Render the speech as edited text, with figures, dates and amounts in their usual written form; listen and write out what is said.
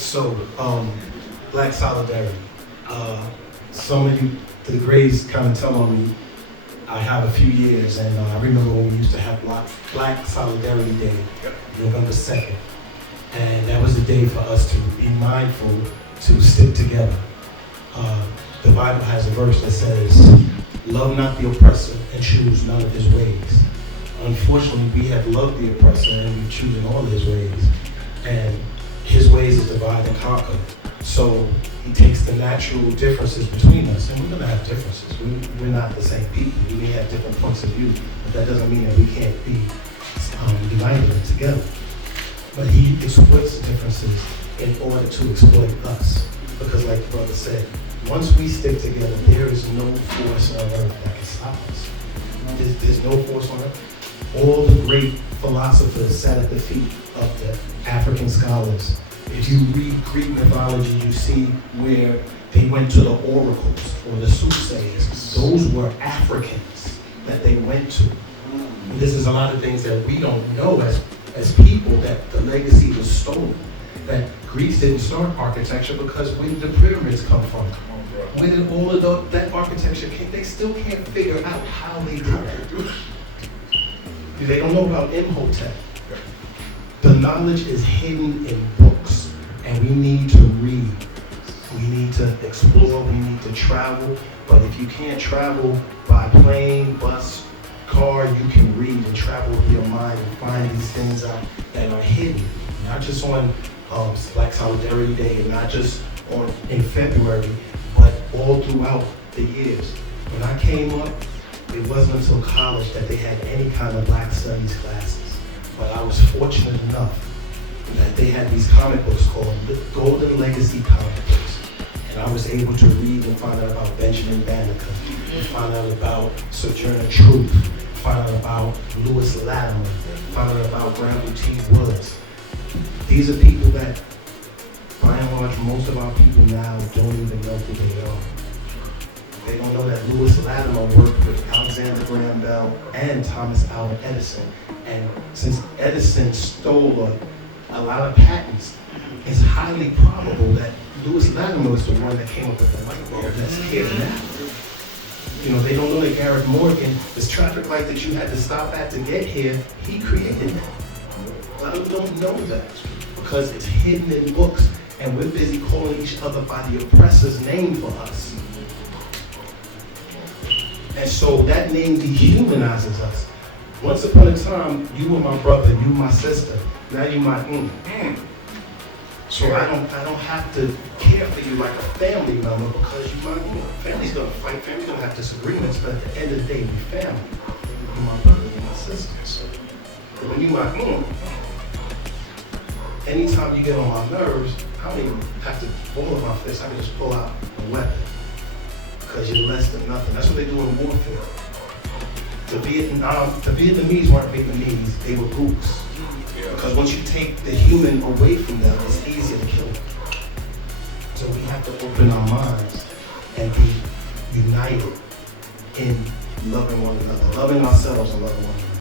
So, Black Solidarity. Some of you, the grades kind of tell on me. I have a few years, and I remember when we used to have Black Solidarity Day, November 2nd. And that was the day for us to be mindful to stick together. The Bible has a verse that says, love not the oppressor and choose none of his ways. Unfortunately, we have loved the oppressor and we've chosen all his ways. And his ways is divide and conquer. So he takes the natural differences between us, and we're going to have differences. We're not the same people. We may have different points of view, but that doesn't mean that we can't be united and together. But he exploits differences in order to exploit us. Because like the brother said, once we stick together, there is no force on earth that can stop us. There's no force on earth. All the great philosophers sat at the feet of the African scholars. If you read Greek mythology, you see where they went to the oracles or the soothsayers. Those were Africans that they went to. And this is a lot of things that we don't know as people, that the legacy was stolen. That Greece didn't start architecture because where did the pyramids come from? Where did all of that architecture came? They still can't figure out how they did that. They don't know about Imhotep. The knowledge is hidden in books, and we need to read. We need to explore, we need to travel. But if you can't travel by plane, bus, car, you can read and travel with your mind and find these things out that are hidden. Not just on Black Solidarity Day, and not just in February, but all throughout the years. When I came up, it wasn't until college that they had any kind of Black Studies classes. But I was fortunate enough that they had these comic books called Golden Legacy comic books. And I was able to read and find out about Benjamin Banneker, and find out about Sojourner Truth, find out about Lewis Latimer, find out about Granville T. Woods. These are people that, by and large, most of our people now don't even know who they are. They don't know that Lewis Latimer worked with Alexander Graham Bell and Thomas Alva Edison. And since Edison stole a lot of patents, it's highly probable that Lewis Latimer was the one that came up with the light bulb that's here now. You know, they don't know that Garrett Morgan, this traffic light that you had to stop at to get here, he created that. A lot of them don't know that because it's hidden in books, and we're busy calling each other by the oppressor's name for us. And so that name dehumanizes us. Once upon a time, you were my brother, you my sister. Now you my So I don't have to care for you like a family member because you my family's gonna fight, family's gonna have disagreements, but at the end of the day, we family. You're my brother, you're my sister. So when you my anytime you get on my nerves, I don't even have to hold my fist, I can just pull out a weapon. Because you're less than nothing. That's what they do in warfare. The Vietnamese weren't Vietnamese, they were Gooks. Because once you take the human away from them, it's easier to kill them. So we have to open our minds and be united in loving one another, loving ourselves and loving one another.